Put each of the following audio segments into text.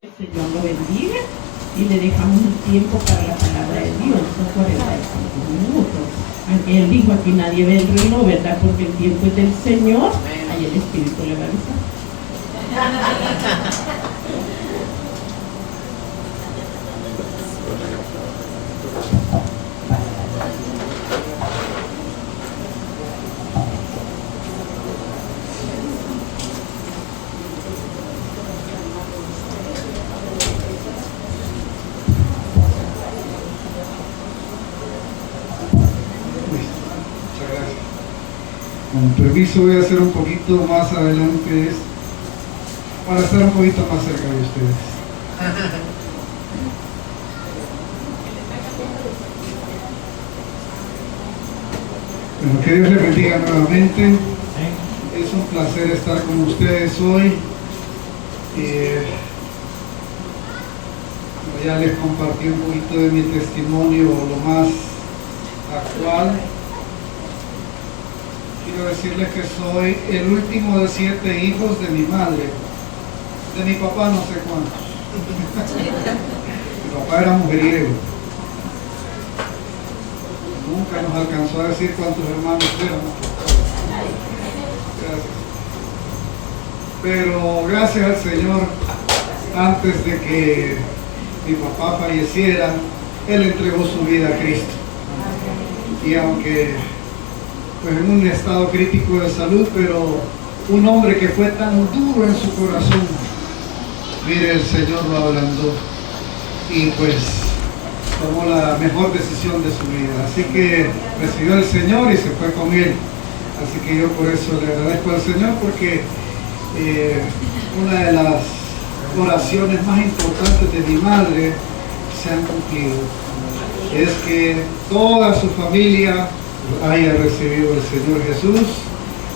El Señor lo bendiga y le dejamos un tiempo para la palabra de Dios, son 45 minutos. Aunque Él dijo, aquí nadie ve el reloj, ¿verdad? Porque el tiempo es del Señor. Ahí el Espíritu le va a avisar. Con permiso voy a hacer un poquito más adelante esto, para estar un poquito más cerca de ustedes. Bueno, que Dios les bendiga nuevamente. Es un placer estar con ustedes hoy. Ya les compartí un poquito de mi testimonio, lo más actual. Quiero decirles que soy el último de 7 hijos de mi madre. De mi papá no sé cuántos. Mi papá era mujeriego. Nunca nos alcanzó a decir cuántos hermanos éramos. Gracias. Pero gracias al Señor, antes de que mi papá falleciera, Él entregó su vida a Cristo. Y aunque pues en un estado crítico de salud, pero un hombre que fue tan duro en su corazón, mire, el Señor lo ablandó y pues tomó la mejor decisión de su vida. Así que recibió al Señor y se fue con Él. Así que yo por eso le agradezco al Señor, porque una de las oraciones más importantes de mi madre se han cumplido. Es que toda su familia haya recibido al Señor Jesús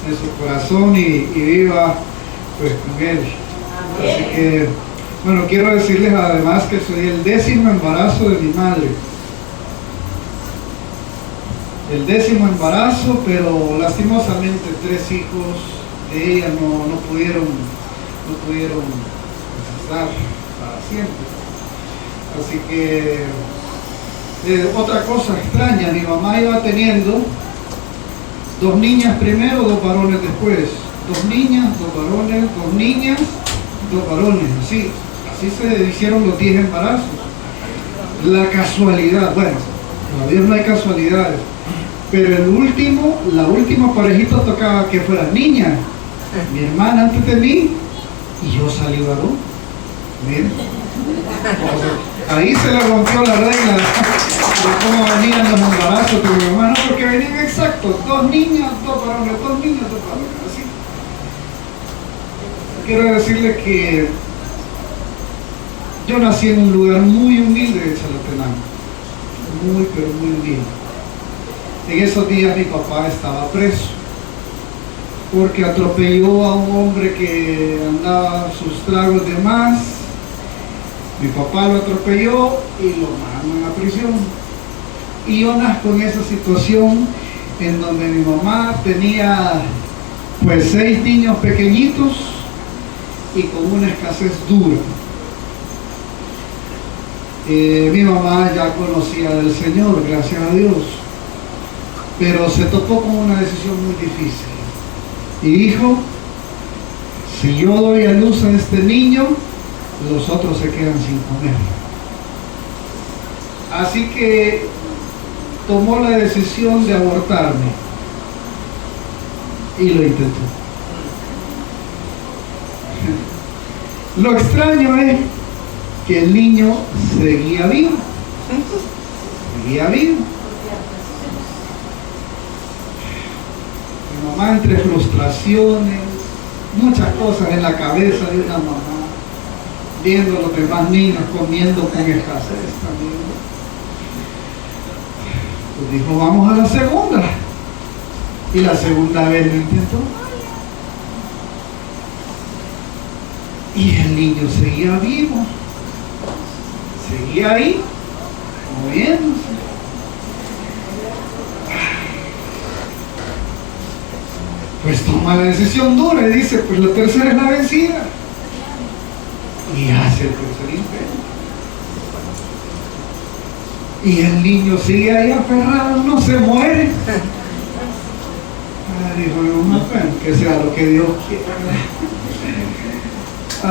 en su corazón y viva pues con Él. Así que, bueno, quiero decirles además que soy el 10º embarazo de mi madre. El 10º embarazo, pero lastimosamente 3 hijos de ella no pudieron estar para siempre. Así que otra cosa extraña, mi mamá iba teniendo 2 niñas primero, 2 varones después, 2 niñas, 2 varones, 2 niñas, 2 varones, así se hicieron los 10 embarazos. La casualidad, bueno, todavía no hay casualidades, pero la última parejita tocaba que fuera niña, mi hermana antes de mí, y yo salí varón. Miren, ahí se le rompió la regla de cómo venían los embarazos de mi mamá, no, porque venían exactos, 2 niñas, 2 varones, 2 niñas, 2 varones, así. Quiero decirle que yo nací en un lugar muy humilde de Chalatenango, muy pero muy humilde. En esos días mi papá estaba preso porque atropelló a un hombre que andaba sus tragos de más. Mi papá lo atropelló y lo mandan a prisión. Y yo nazco en esa situación en donde mi mamá tenía pues 6 niños pequeñitos y con una escasez dura. Mi mamá ya conocía del Señor, gracias a Dios, pero se topó con una decisión muy difícil. Y dijo, si yo doy a luz a este niño, los otros se quedan sin comer. Así que tomó la decisión de abortarme y lo intentó. Lo extraño es que el niño seguía vivo. Seguía vivo. Mi mamá, entre frustraciones, muchas cosas en la cabeza de una mamá, viendo a los demás niños comiendo con escasez también, pues dijo, vamos a la segunda. Y la segunda vez lo intentó. Y el niño seguía vivo. Seguía ahí, moviéndose. Pues toma la decisión dura y dice, pues la tercera es la vencida. y hace el tercer imperio. Y el niño sigue ahí aferrado, no se muere. Dijo mi mamá, bueno, que sea lo que Dios quiera.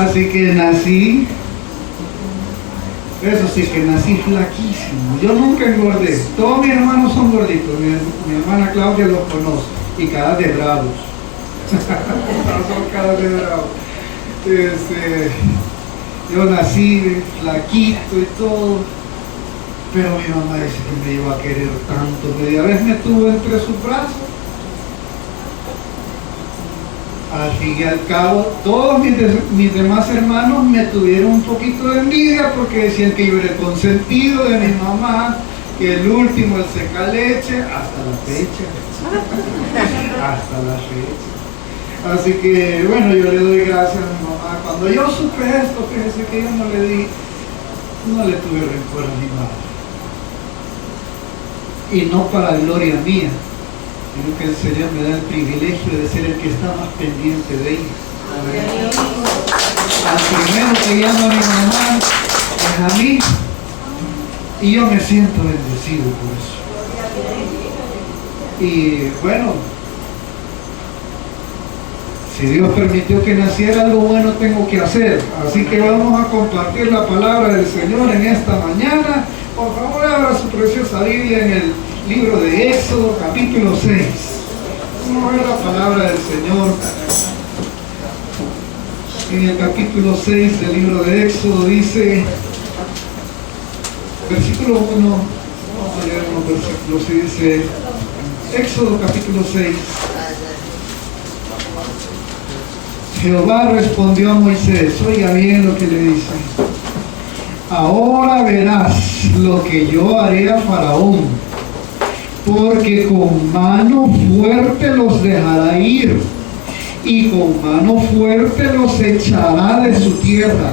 Así que nací, eso sí, que nací flaquísimo. Yo nunca engordé. Todos mis hermanos son gorditos. Mi hermana Claudia los conoce. Y cada de bravos. Son cada de bravos. Yo nací flaquito y todo. Pero mi mamá dice que me iba a querer tanto. Media vez me tuvo entre sus brazos. Al fin y al cabo, todos mis demás hermanos me tuvieron un poquito de envidia porque decían que yo era el consentido de mi mamá, que el último, el seca leche, hasta la fecha. Hasta la fecha. Así que, bueno, yo le doy gracias a mi mamá. Cuando yo supe esto, fíjense que yo no le tuve rencor a mi madre. Y no para gloria mía, sino que el Señor me da el privilegio de ser el que está más pendiente de ella. Al primero que llama a mi mamá es a mí, y yo me siento bendecido por eso. Y bueno, si Dios permitió que naciera, algo bueno tengo que hacer. Así que vamos a compartir la palabra del Señor en esta mañana. Por favor, abra su preciosa Biblia en el libro de Éxodo, capítulo 6. Vamos a ver la palabra del Señor. En el capítulo 6 del libro de Éxodo dice, versículo 1, vamos a leer unos versículos, y dice, Éxodo capítulo 6. Jehová respondió a Moisés, oiga bien lo que le dice. Ahora verás lo que yo haré a Faraón, porque con mano fuerte los dejará ir, y con mano fuerte los echará de su tierra.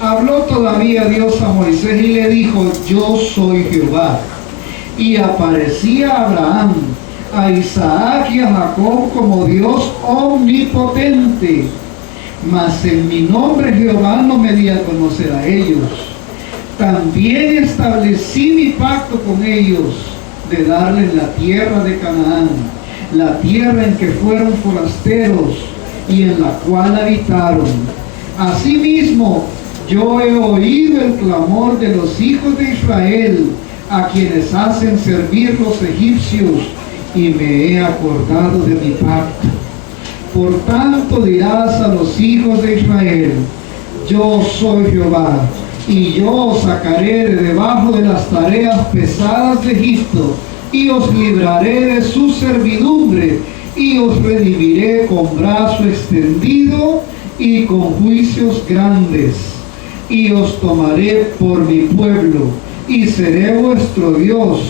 Habló todavía Dios a Moisés y le dijo, yo soy Jehová. Y aparecía a Abraham, a Isaac y a Jacob como Dios omnipotente. Mas en mi nombre Jehová no me di a conocer a ellos. También establecí mi pacto con ellos, de darles la tierra de Canaán, la tierra en que fueron forasteros y en la cual habitaron. Asimismo, yo he oído el clamor de los hijos de Israel, a quienes hacen servir los egipcios, y me he acordado de mi pacto. Por tanto dirás a los hijos de Israel, yo soy Jehová, y yo os sacaré de debajo de las tareas pesadas de Egipto, y os libraré de su servidumbre, y os redimiré con brazo extendido y con juicios grandes, y os tomaré por mi pueblo, y seré vuestro Dios,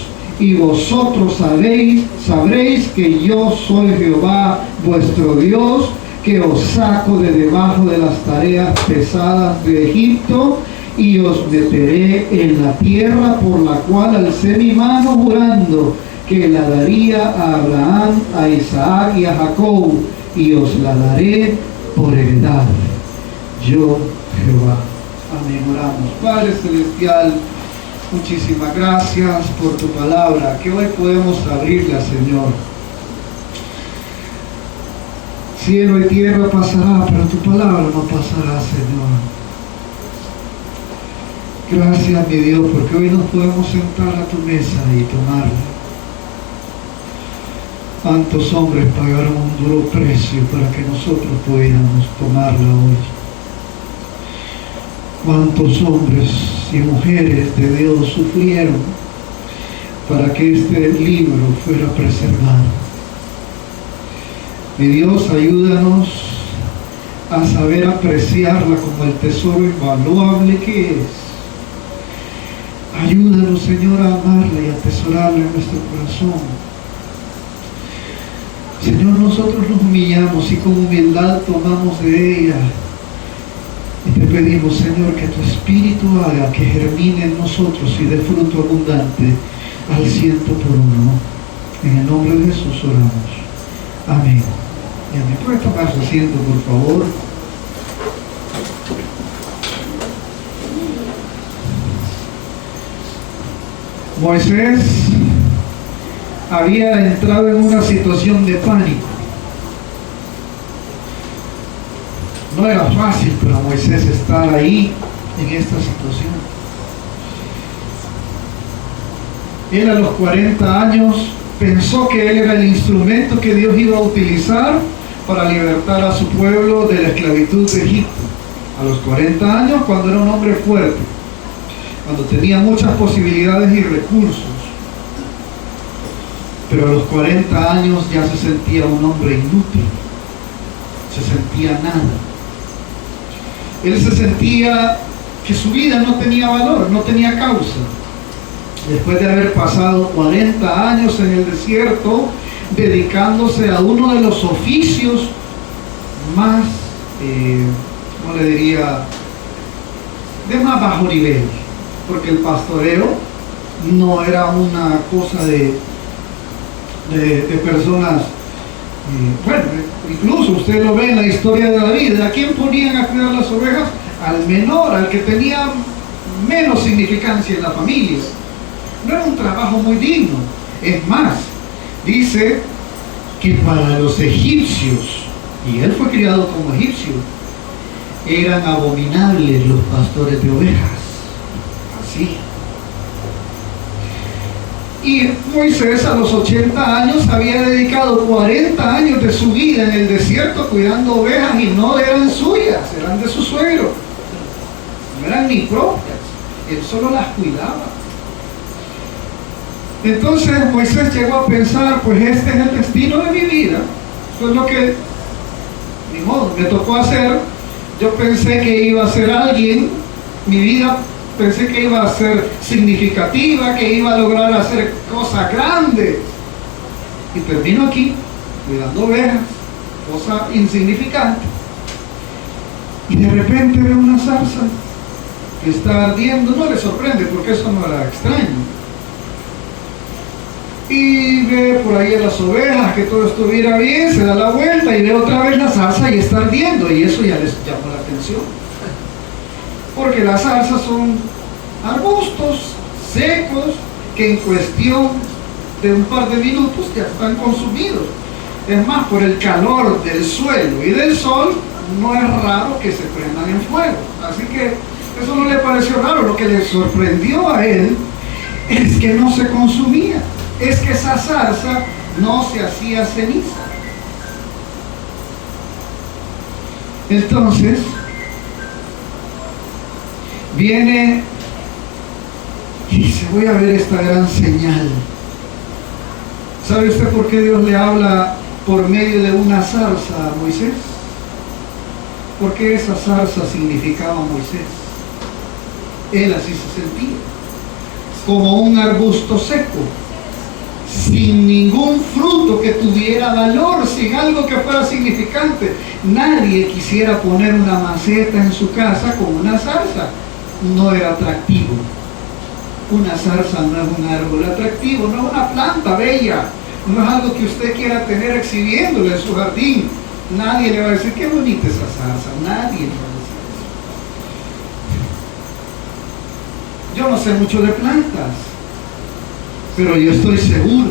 y vosotros sabréis que yo soy Jehová vuestro Dios, que os saco de debajo de las tareas pesadas de Egipto, y os meteré en la tierra por la cual alcé mi mano jurando que la daría a Abraham, a Isaac y a Jacob, y os la daré por heredad. Yo, Jehová. Amén. Oramos. Padre Celestial, muchísimas gracias por tu palabra, que hoy podemos abrirla, Señor. Cielo y tierra pasará, pero tu palabra no pasará, Señor. Gracias, mi Dios, porque hoy nos podemos sentar a tu mesa y tomarla. Tantos hombres pagaron un duro precio para que nosotros pudiéramos tomarla hoy. Cuántos hombres y mujeres de Dios sufrieron para que este libro fuera preservado. Mi Dios, ayúdanos a saber apreciarla como el tesoro invaluable que es. Ayúdanos, Señor, a amarla y a atesorarla en nuestro corazón. Señor, nosotros nos humillamos y con humildad tomamos de ella. Y te pedimos, Señor, que tu Espíritu haga que germine en nosotros y dé fruto abundante al 100 por uno. En el nombre de Jesús oramos. Amén. Y amén. ¿Puede tomar su asiento, por favor? Moisés había entrado en una situación de pánico. No era fácil para Moisés estar ahí en esta situación. Él a los 40 años pensó que él era el instrumento que Dios iba a utilizar para libertar a su pueblo de la esclavitud de Egipto. A los 40 años, cuando era un hombre fuerte, cuando tenía muchas posibilidades y recursos, pero a los 40 años ya se sentía un hombre inútil, se sentía nada. Él se sentía que su vida no tenía valor, no tenía causa. Después de haber pasado 40 años en el desierto, dedicándose a uno de los oficios más, ¿cómo le diría?, de más bajo nivel, porque el pastoreo no era una cosa de personas, bueno, incluso usted lo ve en la historia de David. ¿A quién ponían a cuidar las ovejas? Al menor, al que tenía menos significancia en la familia. No era un trabajo muy digno. Es más, dice que para los egipcios, y él fue criado como egipcio, eran abominables los pastores de ovejas. Así. Y Moisés a los 80 años había dedicado 40 años de su vida en el desierto cuidando ovejas, y no eran suyas, eran de su suegro. No eran ni propias, él solo las cuidaba. Entonces Moisés llegó a pensar, pues este es el destino de mi vida, esto es lo que, ni modo, me tocó hacer. Yo pensé que iba a ser alguien, mi vida pensé que iba a ser significativa, que iba a lograr hacer cosas grandes, y termino aquí cuidando ovejas, cosa insignificante. Y de repente ve una zarza que está ardiendo. No le sorprende, porque eso no era extraño. Y ve por ahí a las ovejas, que todo estuviera bien, se da la vuelta y ve otra vez la zarza y está ardiendo, y eso ya les llamó la atención, porque las zarzas son arbustos secos que en cuestión de un par de minutos ya están consumidos. Es más, por el calor del suelo y del sol, no es raro que se prendan en fuego. Así que eso no le pareció raro. Lo que le sorprendió a él es que no se consumía, es que esa zarza no se hacía ceniza. Entonces viene y dice: voy a ver esta gran señal. ¿Sabe usted por qué Dios le habla por medio de una zarza a Moisés? Porque esa zarza significaba a Moisés. Él así se sentía, como un arbusto seco, sin ningún fruto que tuviera valor, sin algo que fuera significante. Nadie quisiera poner una maceta en su casa con una zarza. No era atractivo. Una zarza no es un árbol atractivo, no es una planta bella, no es algo que usted quiera tener exhibiéndole en su jardín. Nadie le va a decir: qué bonita esa zarza. Nadie le va a decir eso. Yo no sé mucho de plantas, pero yo estoy seguro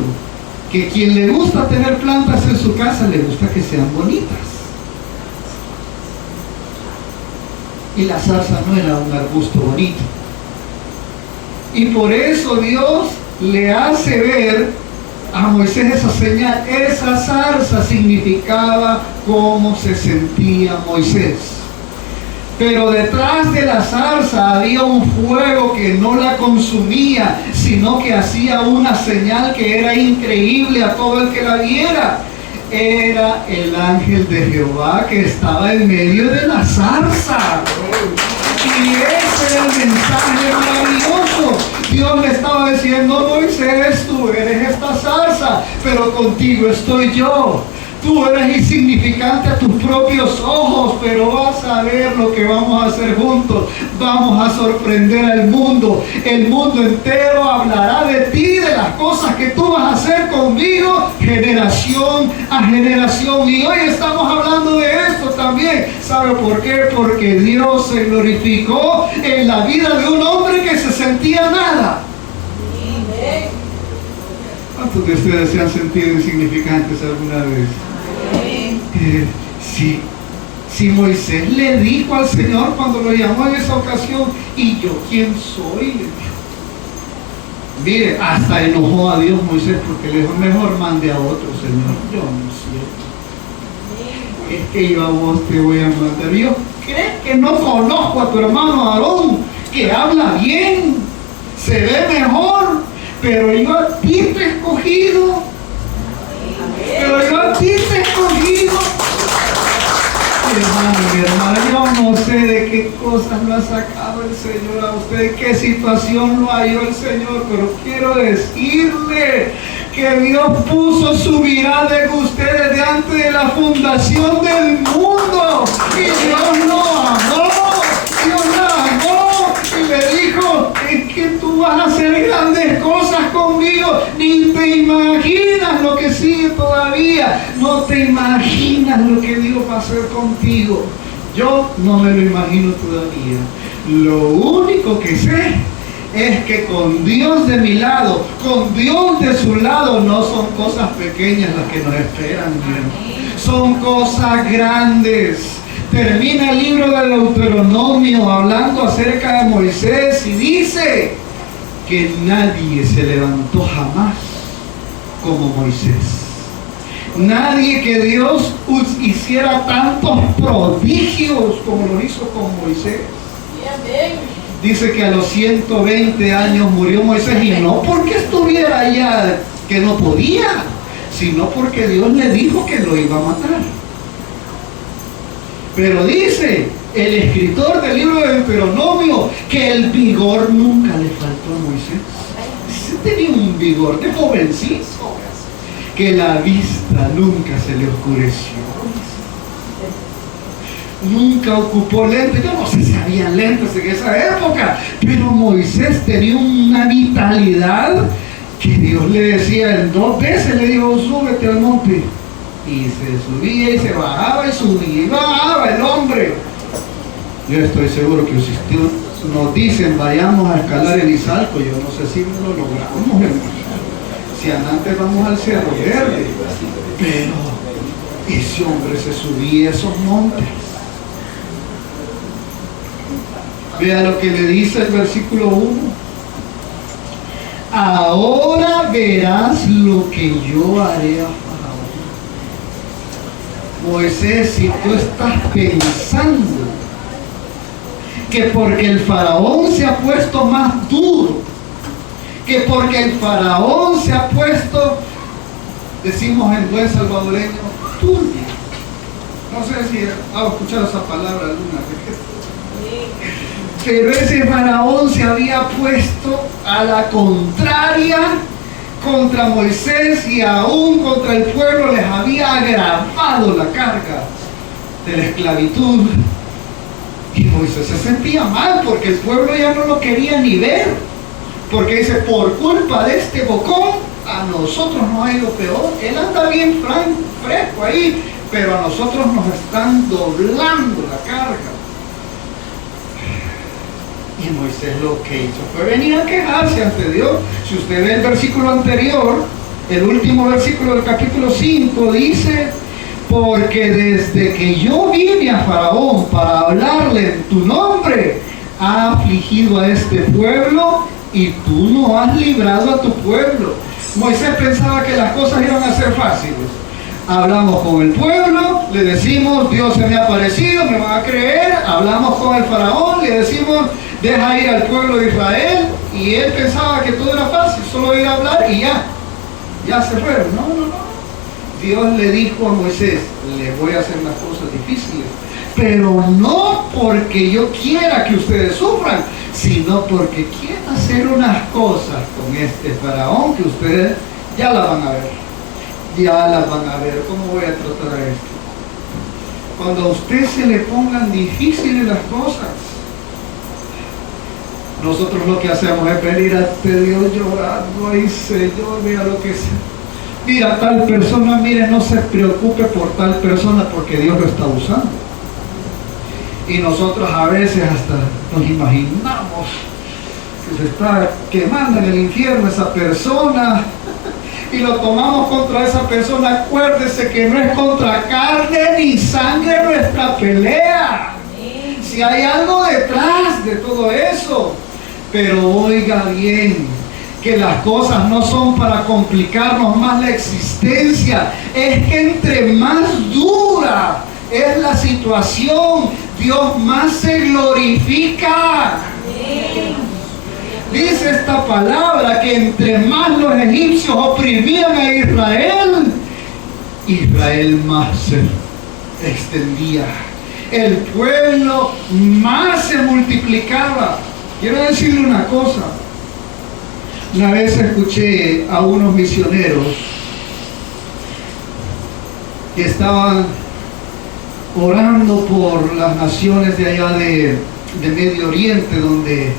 que quien le gusta tener plantas en su casa, le gusta que sean bonitas. Y la zarza no era un arbusto bonito. Y por eso Dios le hace ver a Moisés esa señal. Esa zarza significaba cómo se sentía Moisés. Pero detrás de la zarza había un fuego que no la consumía, sino que hacía una señal que era increíble a todo el que la viera. Era el ángel de Jehová que estaba en medio de la zarza. Y ese era el mensaje maravilloso. Dios le estaba diciendo: Moisés, tú eres esta zarza, pero contigo estoy yo. Tú eres insignificante a tus propios ojos, pero vas a ver lo que vamos a hacer juntos. Vamos a sorprender al mundo. El mundo entero hablará de ti, de las cosas que tú vas a hacer conmigo, generación a generación. Y hoy estamos hablando de esto también. ¿Sabe por qué? Porque Dios se glorificó en la vida de un hombre que se sentía nada. ¿Cuántos de ustedes se han sentido insignificantes alguna vez? Si Moisés le dijo al Señor cuando lo llamó en esa ocasión, ¿y yo quién soy? Le dijo. Mire, hasta enojó a Dios Moisés porque le dijo, mejor mande a otro, Señor. Yo no sé. Es que yo a vos te voy a mandar. Yo creo que no conozco a tu hermano Aarón, que habla bien, se ve mejor, pero yo a ti te he escogido. Pero yo a ti te he escogido. Mi hermano, yo no sé de qué cosas lo ha sacado el Señor a usted, de qué situación lo halló el Señor, pero quiero decirle que Dios puso su mirada en usted desde antes de la fundación del mundo, y Dios lo amó, Dios la amó, y le dijo, es que tú vas a hacer grandes cosas conmigo, ni te imaginas lo que sigue todavía, no te imaginas lo que Dios va a hacer contigo. Yo no me lo imagino todavía. Lo único que sé es que con Dios de mi lado, con Dios de su lado, no son cosas pequeñas las que nos esperan, bien. Son cosas grandes. Termina el libro de Deuteronomio hablando acerca de Moisés y dice que nadie se levantó jamás como Moisés. Nadie que Dios hiciera tantos prodigios como lo hizo con Moisés. Dice que a los 120 años murió Moisés, y no porque estuviera allá que no podía, sino porque Dios le dijo que lo iba a matar. Pero dice el escritor del libro de Deuteronomio que el vigor nunca le faltó a Moisés. Tenía un vigor de jovencito, que la vista nunca se le oscureció. Nunca ocupó lentes. Yo no sé si había lentes en esa época, pero Moisés tenía una vitalidad que Dios le decía en 2 veces, le dijo, súbete al monte. Y se subía y se bajaba y subía y bajaba el hombre. Yo estoy seguro que si nos dicen vayamos a escalar el Izalco, yo no sé si lo logramos, hermano. Si antes vamos al Cerro Verde, pero ese hombre se subía a esos montes. Vea lo que le dice el versículo 1. Ahora verás lo que yo haré a Faraón. Moisés, si tú estás pensando que porque el Faraón se ha puesto más duro, que porque el Faraón se ha puesto, decimos en buen salvadoreño, turbio. No sé si ha escuchado esa palabra alguna vez. Pero ese Faraón se había puesto a la contraria contra Moisés, y aún contra el pueblo les había agravado la carga de la esclavitud. Y Moisés se sentía mal porque el pueblo ya no lo quería ni ver. Porque dice, por culpa de este bocón, a nosotros nos ha ido peor. Él anda bien fresco ahí, pero a nosotros nos están doblando la carga. Y Moisés lo que hizo fue venir a quejarse ante Dios. Si usted ve el versículo anterior, el último versículo del capítulo 5, dice, porque desde que yo vine a Faraón para hablarle en tu nombre, ha afligido a este pueblo, y tú no has librado a tu pueblo. Moisés pensaba que las cosas iban a ser fáciles. Hablamos con el pueblo, le decimos, Dios se me ha aparecido, me van a creer. Hablamos con el Faraón, le decimos, deja ir al pueblo de Israel. Y él pensaba que todo era fácil, solo ir a hablar y ya se fueron. No. Dios le dijo a Moisés, le voy a hacer las cosas difíciles, pero no porque yo quiera que ustedes sufran, sino porque quiero hacer unas cosas con este Faraón que ustedes ya las van a ver. Ya las van a ver. ¿Cómo voy a tratar a esto? Cuando a usted se le pongan difíciles las cosas, nosotros lo que hacemos es venir ante Dios llorando. Ay, Señor, mira lo que es. Mira tal persona, mire, no se preocupe por tal persona porque Dios lo está usando. Y nosotros a veces hasta nos imaginamos que se está quemando en el infierno esa persona, y lo tomamos contra esa persona, acuérdese que no es contra carne ni sangre nuestra pelea. Si hay algo detrás de todo eso, pero oiga bien, que las cosas no son para complicarnos más la existencia, es que entre más dura es la situación, Dios más se glorifica. Dice esta palabra que entre más los egipcios oprimían a Israel, Israel más se extendía. El pueblo más se multiplicaba. Quiero decirle una cosa. Una vez escuché a unos misioneros que estaban orando por las naciones de allá de Medio Oriente, donde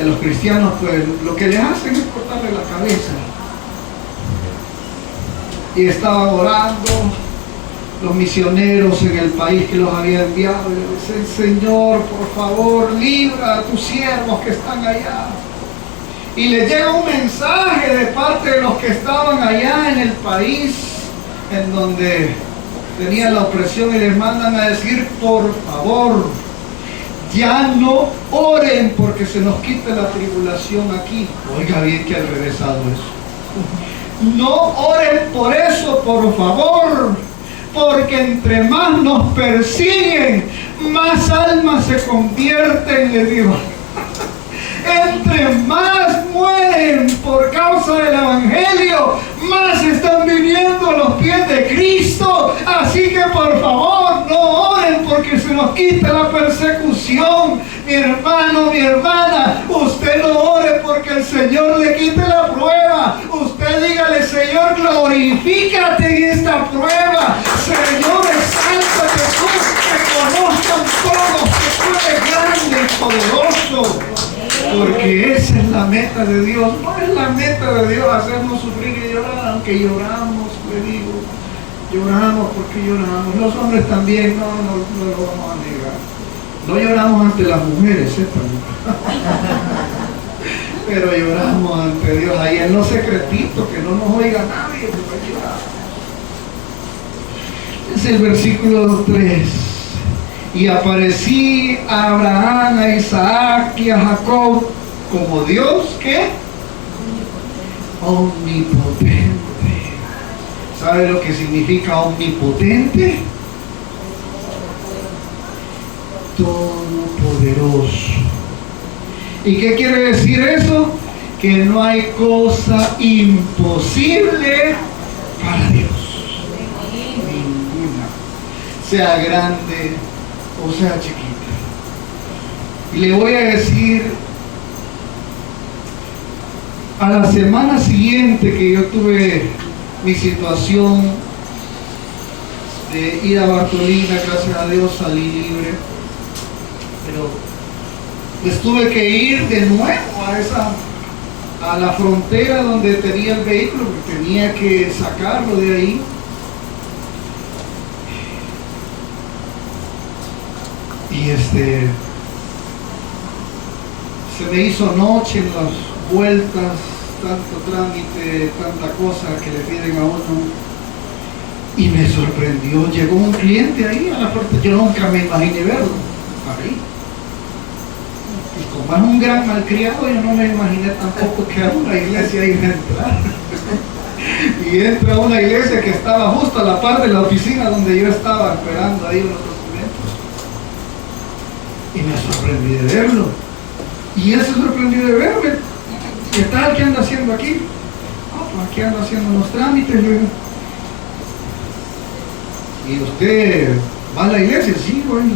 a los cristianos pues lo que les hacen es cortarle la cabeza. Y estaban orando los misioneros en el país que los había enviado, y le dicen: Señor, por favor, libra a tus siervos que están allá. Y les llega un mensaje de parte de los que estaban allá en el país en donde tenía la opresión, y les mandan a decir: por favor, ya no oren porque se nos quita la tribulación aquí. Oiga bien que al revésado eso. No oren por eso, por favor, porque entre más nos persiguen, más almas se convierten, les digo. Entre más mueren por causa del Evangelio, más están viniendo a los pies de Cristo. Así que por favor, no oren porque se nos quita la persecución. Mi hermano, mi hermana, usted no ore porque el Señor le quite la prueba. Usted dígale: Señor, glorifícate en esta prueba. Señor, exáltate tú, que conozcan todos que tú eres grande y poderoso. Porque esa es la meta de Dios. No es la meta de Dios hacernos sufrir y llorar, aunque lloramos, le digo. Lloramos porque lloramos. Los hombres también, no lo vamos a negar. No lloramos ante las mujeres, pero lloramos ante Dios, ahí en los secretitos, que no nos oiga nadie, pero lloramos. Es el versículo 3. Y aparecí a Abraham, a Isaac y a Jacob como Dios, ¿qué? Omnipotente. ¿Sabe lo que significa omnipotente? Todopoderoso. ¿Y qué quiere decir eso? Que no hay cosa imposible para Dios. Ninguna. Sea grande o sea chiquita. Y le voy a decir, a la semana siguiente que yo tuve mi situación de ir a Bartolina, gracias a Dios salí libre, pero pues tuve que ir de nuevo a la frontera donde tenía el vehículo, porque tenía que sacarlo de ahí. Y se me hizo noche en las vueltas, tanto trámite, tanta cosa que le piden a uno, y me sorprendió. Llegó un cliente ahí a la puerta, yo nunca me imaginé verlo ahí, y como es un gran malcriado, yo no me imaginé tampoco que a una iglesia iba a entrar. Y entra a una iglesia que estaba justo a la par de la oficina donde yo estaba esperando ahí los documentos, y me sorprendí de verlo, y él se sorprendió de verme. ¿Qué tal? ¿Qué anda haciendo aquí? Pues aquí ando haciendo unos trámites. ¿Y usted va a la iglesia? Sí, bueno,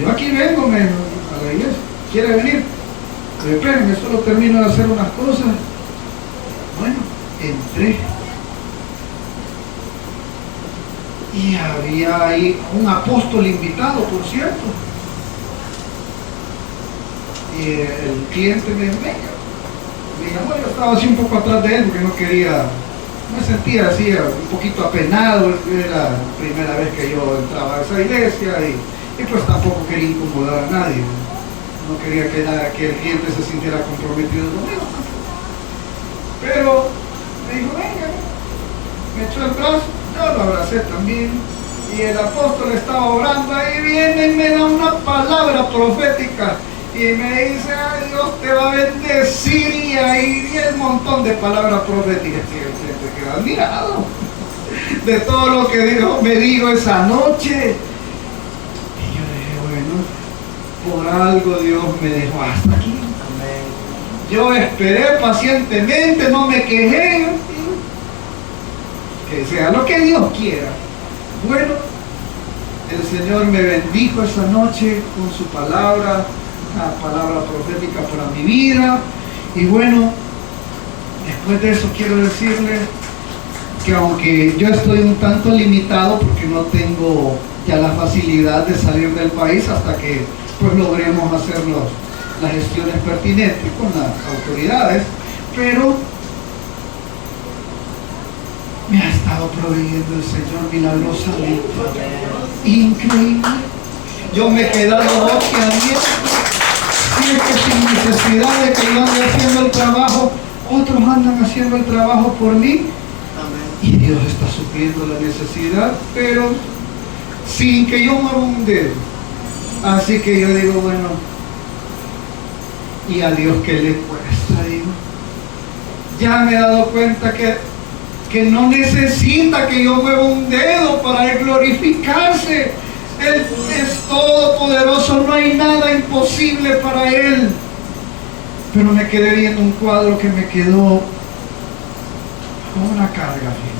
yo aquí vengo a la iglesia. ¿Quiere venir? Pero espérenme, solo termino de hacer unas cosas. Bueno, entré. Y había ahí un apóstol invitado, por cierto. Y el cliente me llamó, yo estaba así un poco atrás de él porque no quería, me sentía así un poquito apenado, era la primera vez que yo entraba a esa iglesia y pues tampoco quería incomodar a nadie, no quería que el cliente se sintiera comprometido conmigo. Pero Me dijo, venga, me echó el brazo, yo lo abracé también. Y el apóstol estaba orando, ahí viene y me da una palabra profética. Y me dice, ay, Dios te va a bendecir. Y ahí vi el montón de palabras proféticas. Y yo se quedó admirado de todo lo que Dios me dijo esa noche. Y yo dije, bueno, por algo Dios me dejó hasta aquí. Yo esperé pacientemente, no me quejé. Que sea lo que Dios quiera. Bueno, el Señor me bendijo esa noche con su palabra, una palabra profética para mi vida. Y bueno, después de eso quiero decirles que aunque yo estoy un tanto limitado porque no tengo ya la facilidad de salir del país hasta que pues logremos hacer las gestiones pertinentes con las autoridades, pero me ha estado proveyendo el Señor milagrosamente. Increíble. Yo me he quedado boquiabierto. Y es que sin necesidad de que yo ande haciendo el trabajo, otros andan haciendo el trabajo por mí. Y Dios está supliendo la necesidad, pero sin que yo mueva un dedo. Así que yo digo, bueno, y a Dios que le cuesta, digo. Ya me he dado cuenta que no necesita que yo mueva un dedo para Él glorificarse. Él es todopoderoso, no hay nada imposible para Él. Pero me quedé viendo un cuadro que me quedó con una carga, fíjense.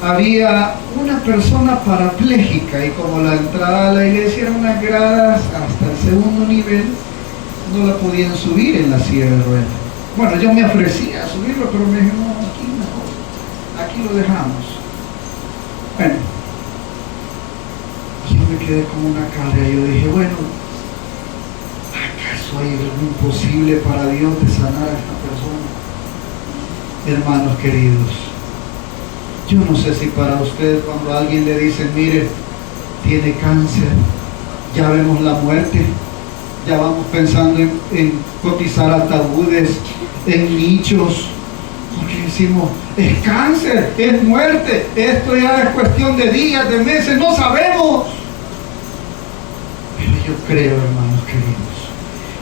Había una persona parapléjica y como la entrada a la iglesia era unas gradas hasta el segundo nivel, no la podían subir en la silla de ruedas. Bueno, yo me ofrecía a subirlo, pero me dije, no, aquí mejor, aquí lo dejamos. Bueno, yo me quedé con una carga y yo dije, bueno, ¿acaso hay algo imposible para Dios de sanar a esta persona? Hermanos queridos, yo no sé si para ustedes cuando a alguien le dicen, mire, tiene cáncer, ya vemos la muerte, ya vamos pensando en cotizar ataúdes, en nichos, porque decimos, es cáncer, es muerte, esto ya es cuestión de días, de meses, no sabemos. Pero yo creo, hermanos queridos,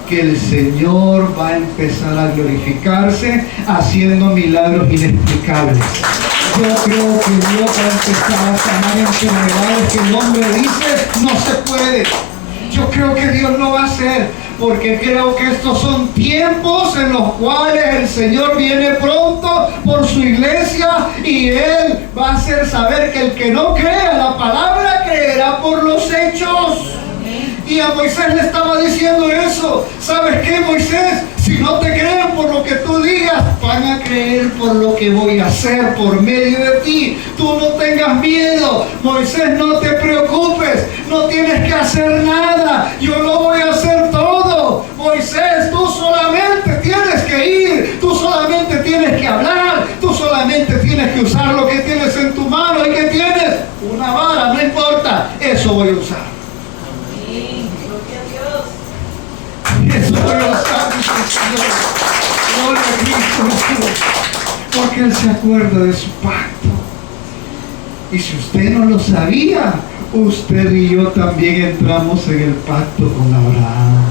que el Señor va a empezar a glorificarse haciendo milagros inexplicables. Yo creo que Dios va a empezar a sanar enfermedades que el hombre dice no se puede. Yo creo que Dios lo va a hacer, porque creo que estos son tiempos en los cuales el Señor viene pronto por su iglesia y Él va a hacer saber que el que no crea la palabra creerá por los hechos. Y a Moisés le estaba diciendo eso. ¿Sabes qué, Moisés? Si no te creen por lo que tú digas, van a creer por lo que voy a hacer por medio de ti. Tú no tengas miedo. Moisés, no te preocupes. No tienes que hacer nada. Yo lo voy a hacer todo. Moisés, tú solamente tienes que ir. Tú solamente tienes que hablar. Tú solamente tienes que usar lo que tienes en tu mano. ¿Y qué tienes? Una vara, no importa. Eso voy a usar. Eso voy a usar, gloria a Cristo, porque Él se acuerda de su pacto. Y si usted no lo sabía, usted y yo también entramos en el pacto con Abraham.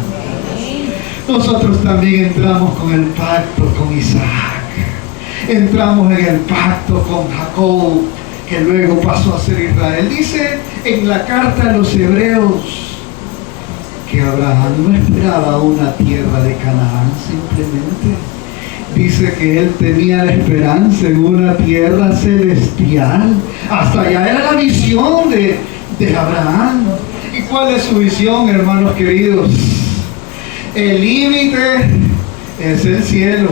Nosotros también entramos con el pacto con Isaac. Entramos en el pacto con Jacob, que luego pasó a ser Israel. Dice en la carta a los Hebreos que Abraham no esperaba una tierra de Canaán simplemente. Dice que él tenía la esperanza en una tierra celestial. Hasta allá era la visión de Abraham. ¿Y cuál es su visión, hermanos queridos? El límite es el cielo.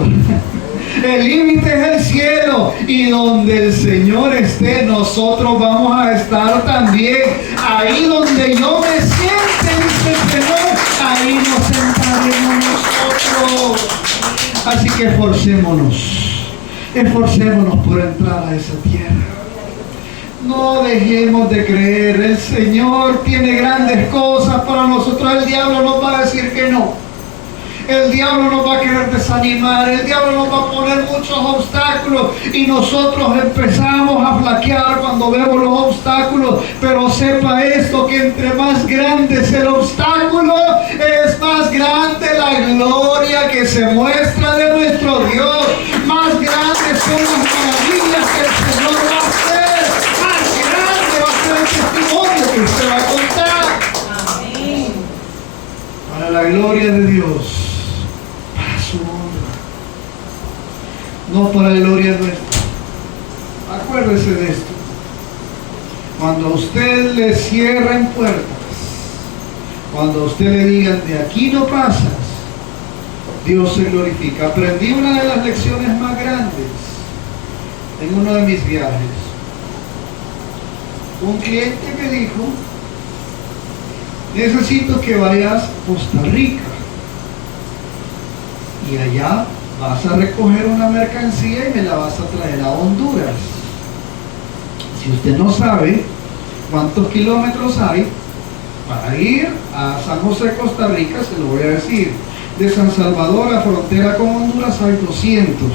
El límite es el cielo, y donde el Señor esté, nosotros vamos a estar también. Ahí donde yo me siente, dice el Señor, ahí nos sentaremos nosotros. Así que esforcémonos por entrar a esa tierra. No dejemos de creer. El Señor tiene grandes cosas para nosotros. El diablo nos va a decir que no. El diablo nos va a querer desanimar, el diablo nos va a poner muchos obstáculos y nosotros empezamos a flaquear cuando vemos los obstáculos. Pero sepa esto, que entre más grande es el obstáculo, es más grande la gloria que se muestra de nuestro Dios. Más grandes son las maravillas que el Señor va a hacer. Más grande va a ser el testimonio que usted va a contar. Amén. Para la gloria de Dios, para su honra, no para la gloria nuestra. Acuérdese de esto. Cuando a usted le cierren puertas, cuando a usted le digan de aquí no pasas, Dios se glorifica. Aprendí una de las lecciones más grandes en uno de mis viajes. Un cliente me dijo: necesito que vayas a Costa Rica y allá vas a recoger una mercancía y me la vas a traer a Honduras. Si usted no sabe cuántos kilómetros hay para ir a San José, Costa Rica, se lo voy a decir. De San Salvador a frontera con Honduras hay 200.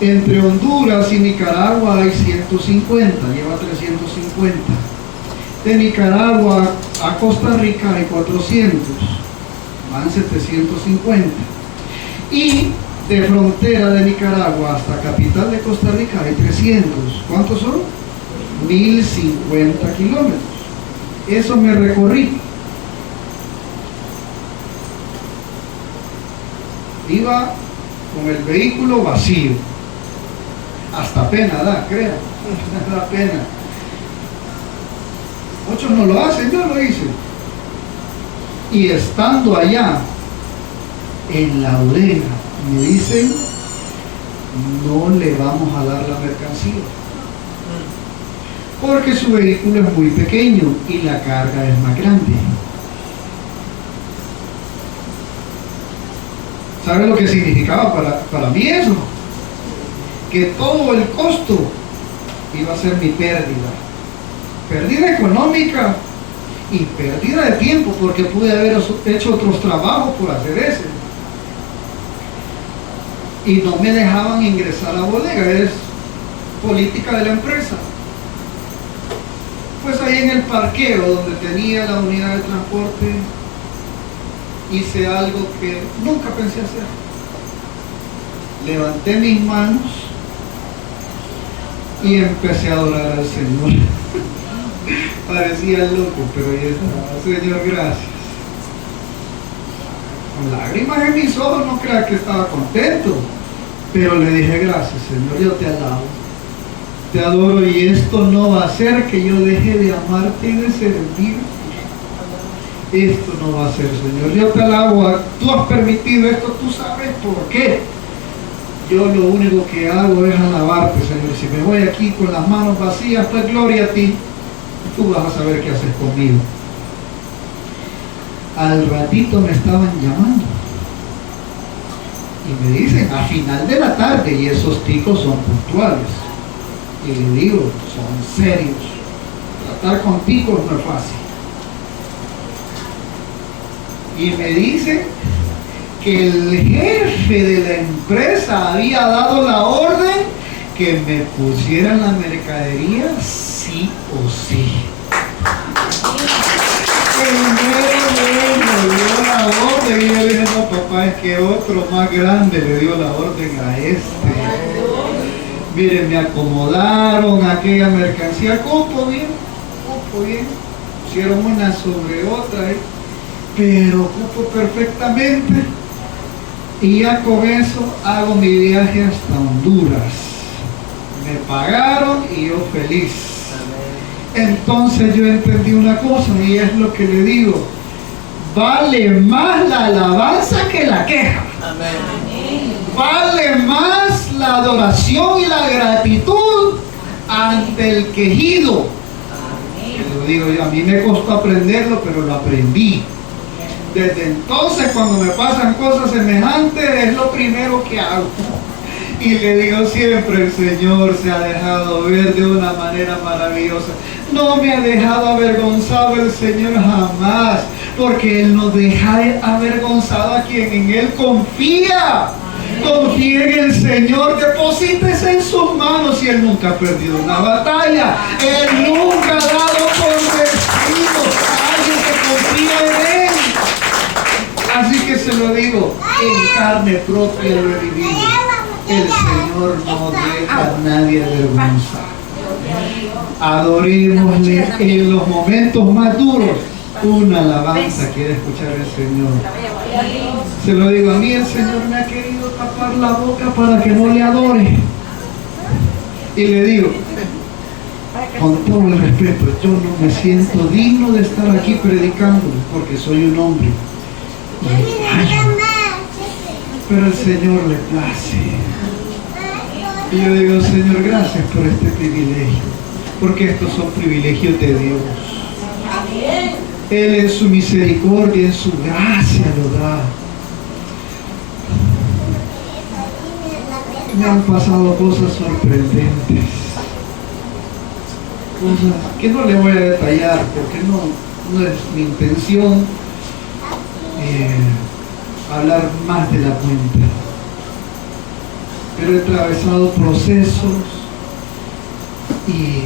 Entre Honduras y Nicaragua hay 150, lleva 350. De Nicaragua a Costa Rica hay 400, van 750. Y de frontera de Nicaragua hasta capital de Costa Rica hay 300. ¿Cuántos son? 1050 kilómetros. Eso me recorrí. Iba con el vehículo vacío. Hasta pena da, crea. Da pena. Muchos no lo hacen, yo lo hice. Y estando allá en la bodega, me dicen: no le vamos a dar la mercancía, porque su vehículo es muy pequeño y la carga es más grande. ¿Sabe lo que significaba para mí eso? Que todo el costo iba a ser mi pérdida. Pérdida económica y pérdida de tiempo, porque pude haber hecho otros trabajos por hacer ese. Y no me dejaban ingresar a la bodega, es política de la empresa. Pues ahí en el parqueo donde tenía la unidad de transporte, hice algo que nunca pensé hacer. Levanté mis manos y empecé a adorar al Señor. Parecía loco, pero ahí estaba: Señor, gracias. Con lágrimas en mis ojos, no crea que estaba contento, pero le dije: gracias, Señor, yo te alabo, te adoro, y esto no va a hacer que yo deje de amarte y de servirte. Esto no va a ser, Señor, yo te alabo, tú has permitido esto, tú sabes por qué. Yo lo único que hago es alabarte, Señor. Si me voy aquí con las manos vacías, pues gloria a ti, tú vas a saber qué haces conmigo. Al ratito me estaban llamando y me dicen, a final de la tarde, y esos ticos son puntuales, y le digo, son serios, tratar con ticos no es fácil. Y me dicen que el jefe de la empresa había dado la orden que me pusieran la mercadería sí o sí. El me dio la orden y yo dije: no, papá, es que otro más grande le dio la orden a este. Miren, me acomodaron aquella mercancía, cupo bien, pusieron una sobre otra, pero cupo perfectamente. Y ya con eso hago mi viaje hasta Honduras. Me pagaron y yo feliz. Entonces yo entendí una cosa, y es lo que le digo: vale más la alabanza que la queja. Amén. Vale más la adoración y la gratitud ante el quejido. Te lo digo yo, a mí me costó aprenderlo, pero lo aprendí. Desde entonces, cuando me pasan cosas semejantes, es lo primero que hago. Y le digo siempre: el Señor se ha dejado ver de una manera maravillosa. No me ha dejado avergonzado el Señor jamás. porque Él no deja avergonzado a quien en Él confía. Confíe en el Señor, deposítese en sus manos, y Él nunca ha perdido una batalla. Él nunca ha dado por vencido a alguien que confía en Él. Así que se lo digo, en carne propia lo he vivido. El Señor no deja a nadie avergonzado. Adorémosle en los momentos más duros. Una alabanza quiere escuchar el Señor. Se lo digo, a mí el Señor me ha querido tapar la boca para que no le adore. Y le digo, con todo el respeto, yo no me siento digno de estar aquí predicando porque soy un hombre. Pero el Señor le place. Y yo digo, Señor, gracias por este privilegio, porque estos son privilegios de Dios. Él en su misericordia, en su gracia lo da. Me han pasado cosas sorprendentes, cosas que no le voy a detallar porque no es mi intención hablar más de la cuenta. Pero he atravesado procesos y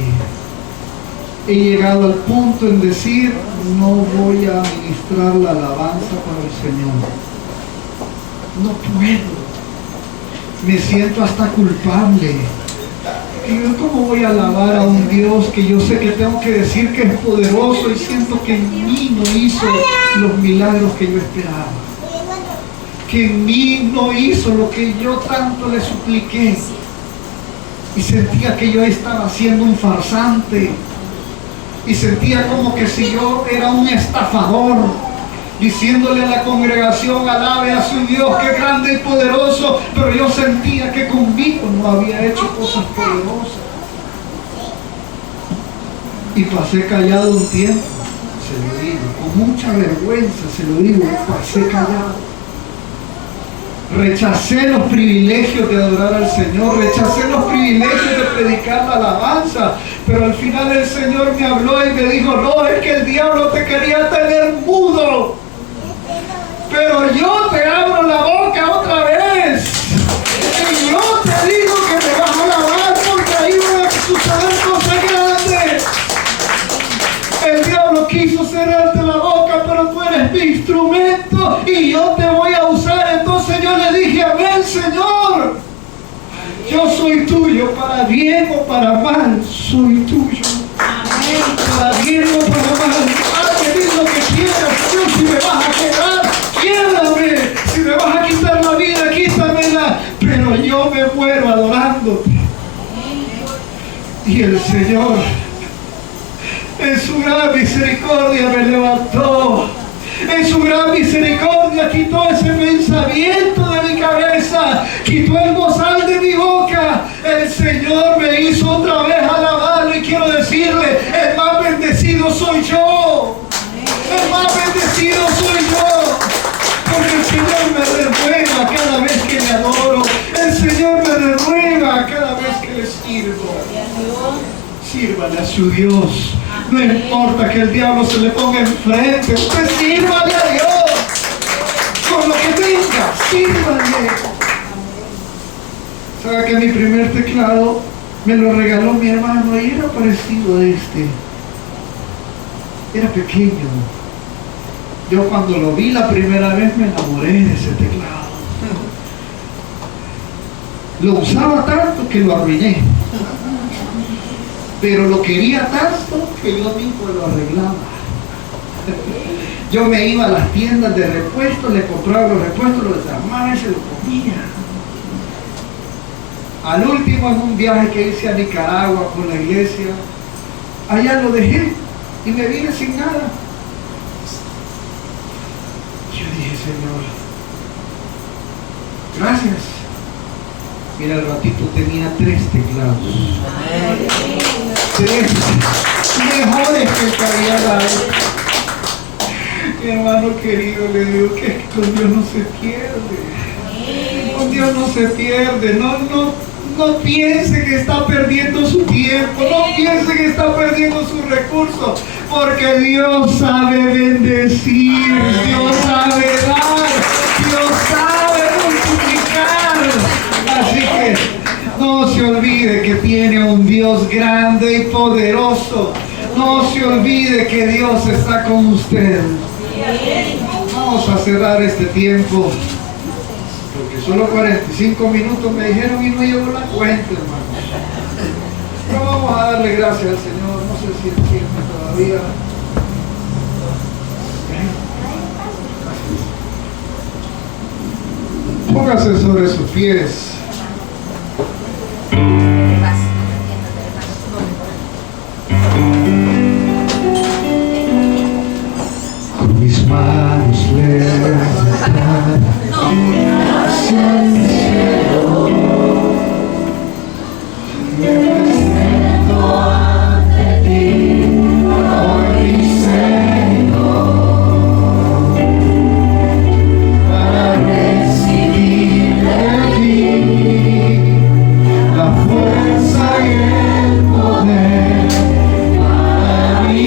he llegado al punto en decir, no voy a ministrar la alabanza para el Señor. No puedo. Me siento hasta culpable. Y yo, ¿cómo voy a alabar a un Dios que yo sé que tengo que decir que es poderoso y siento que en mí no hizo los milagros que yo esperaba? Que en mí no hizo lo que yo tanto le supliqué. Y sentía que yo estaba siendo un farsante. Y sentía como que si yo era un estafador, diciéndole a la congregación, alabe a su Dios, que grande y poderoso, pero yo sentía que conmigo no había hecho cosas poderosas. Y pasé callado un tiempo, se lo digo, con mucha vergüenza, se lo digo, pasé callado. Rechacé los privilegios de adorar al Señor, rechacé los privilegios de predicar la alabanza, pero al final el Señor me habló y me dijo, no, es que el diablo te quería tener mudo, pero yo te abro la boca otra vez, y yo te digo que me vas a alabar porque ahí van a suceder cosas grandes. El diablo quiso cerrarte la boca, pero tú eres mi instrumento y yo te voy a usar. Entonces yo le dije, amén, Señor, yo soy tuyo, para bien o para mal, soy tuyo. Para bien o para mal, haz de mí lo que quieras. Dios, si me vas a quedar, quédame. Si me vas a quitar la vida, quítamela, pero yo me muero adorándote. Y el Señor, en su gran misericordia, me levantó. En su gran misericordia quitó ese pensamiento de mi cabeza, quitó el bozal de mi boca. El Señor me hizo otra vez alabarlo, y quiero decirle, el más bendecido soy yo. El más bendecido soy yo, porque el Señor me renueva cada vez que le adoro. El Señor me renueva cada vez que le sirvo. Sírvale a su Dios. No importa que el diablo se le ponga enfrente, usted sírvale a Dios. Con lo que tenga, sírvale. ¿Sabe que mi primer teclado me lo regaló mi hermano y era parecido a este? Era pequeño. Yo cuando lo vi la primera vez me enamoré de ese teclado. Lo usaba tanto que lo arruiné. Pero lo quería tanto que yo mismo lo arreglaba. Yo me iba a las tiendas de repuestos, le compraba los repuestos, los desarmaba y se los comía. Al último, en un viaje que hice a Nicaragua con la iglesia, allá lo dejé y me vine sin nada. Yo dije, Señor, gracias. Mira, al ratito tenía 3 teclados. 3 mejores que el que había dado. Mi hermano querido, le digo que con Dios no se pierde. Con Dios no se pierde. No no piense que está perdiendo su tiempo, no piense que está perdiendo sus recursos, porque Dios sabe bendecir, Dios sabe dar, Dios sabe multiplicar. Así que no se olvide que tiene un Dios grande y poderoso. No se olvide que Dios está con usted. Vamos a cerrar este tiempo, porque solo 45 minutos me dijeron y no llevo la cuenta, hermano. Pero vamos a darle gracias al Señor. No sé si entiende todavía. Póngase sobre sus pies. Con mis manos levantadas hacia el cielo, me presento ante ti, hoy mi Señor, para recibir de ti la fuerza y el poder para mí.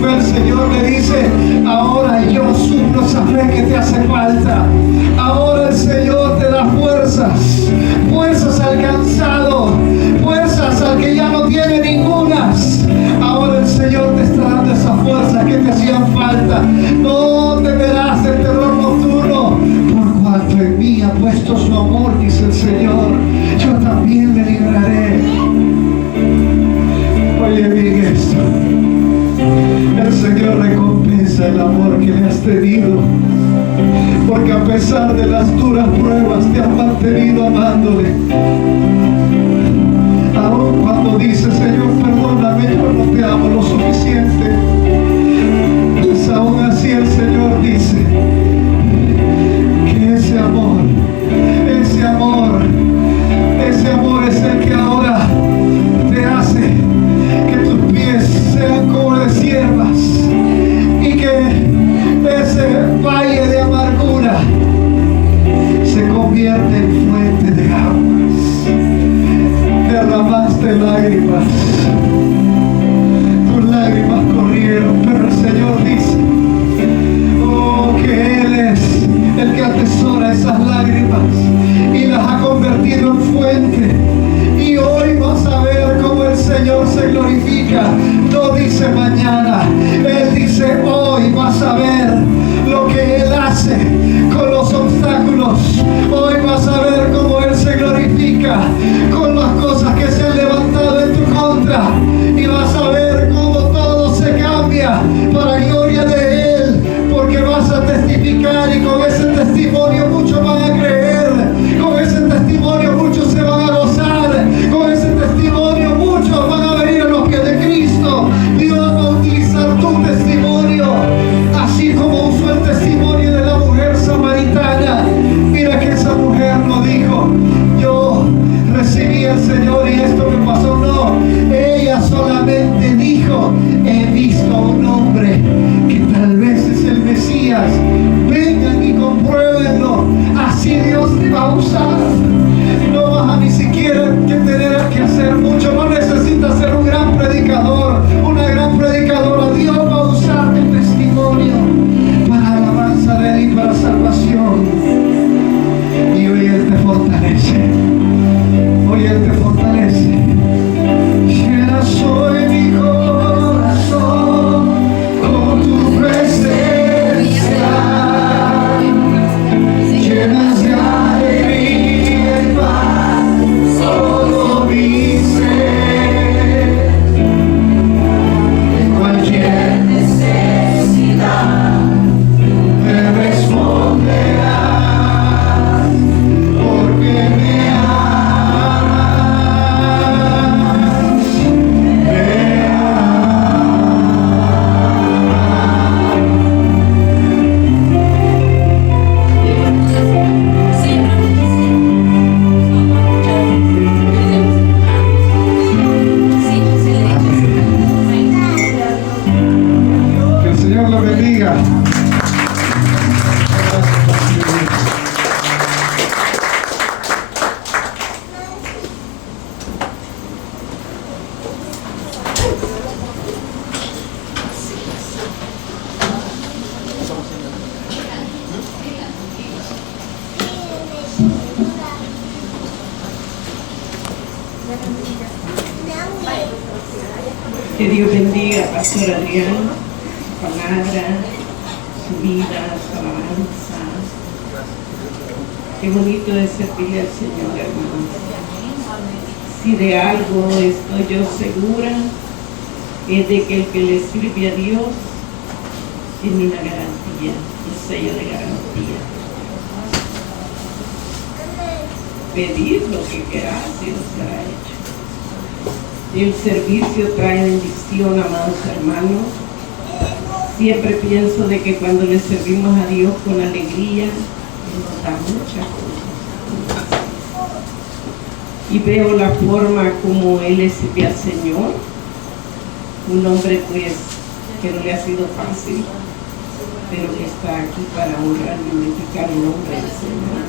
El Señor le dice: ahora yo suplo esa fe que te hace falta. mantenido, porque a pesar de las duras pruebas te has mantenido amándole. Aún cuando dices, Señor, perdóname, yo no te amo lo suficiente, pues aún así el Señor dice que ese amor es el que ahora te hace que tus pies sean como de siervas y que ese valle de amargura se convierte en fuente de aguas. Derramaste lágrimas, tus lágrimas corrieron, pero el Señor dice, oh, que Él es el que atesora esas lágrimas y las ha convertido en fuente. Y hoy vas a ver cómo el Señor se glorifica. No dice mañana, Él dice hoy vas a ver lo que Él hace con los obstáculos. Hoy vas a ver cómo Él se glorifica con las cosas que se han levantado en tu contra. Y vas a ver cómo todo se cambia para gloria de Él, porque vas a testificar y con ese testimonio muchos van a creer. Con ese testimonio muchos se van a gozar. Con ese testimonio muchos van a venir a los pies de Cristo. Dios va a utilizar tu testimonio, así como usó el testimonio de la mujer samaritana. Mira que esa mujer no dijo, yo recibí al Señor y esto me pasó. No, ella solamente dijo, he visto a un hombre que tal vez es el Mesías. Vengan y compruébenlo. Así Dios te va a usar. No vas a ni siquiera que tener que hacer mucho. No necesitas ser un gran predicador, una gran predicadora. Dios va a usar el testimonio para alabanza de Él y para salvación. Y hoy Él te fortalece. Hoy Él te fortalece. Llena soy mi corazón con tu presencia. Llenas de alegría y paz todo mi ser. En cualquier necesidad me responderás, porque me amas. Que el Señor lo bendiga. Que Dios bendiga a Pastor Adrián, su palabra, su vida, su alabanza. Qué bonito es servirle al Señor, hermanos. Si de algo estoy yo segura, es de que el que le sirve a Dios tiene una garantía, un sello de garantía. Pedir lo que quieras y os será hecho. El servicio trae bendición, amados hermanos. Siempre pienso de que cuando le servimos a Dios con alegría, Él nos da muchas cosas. Y veo la forma como Él le sirve al Señor. Un hombre pues que no le ha sido fácil, pero que está aquí para honrar y glorificar el nombre del Señor.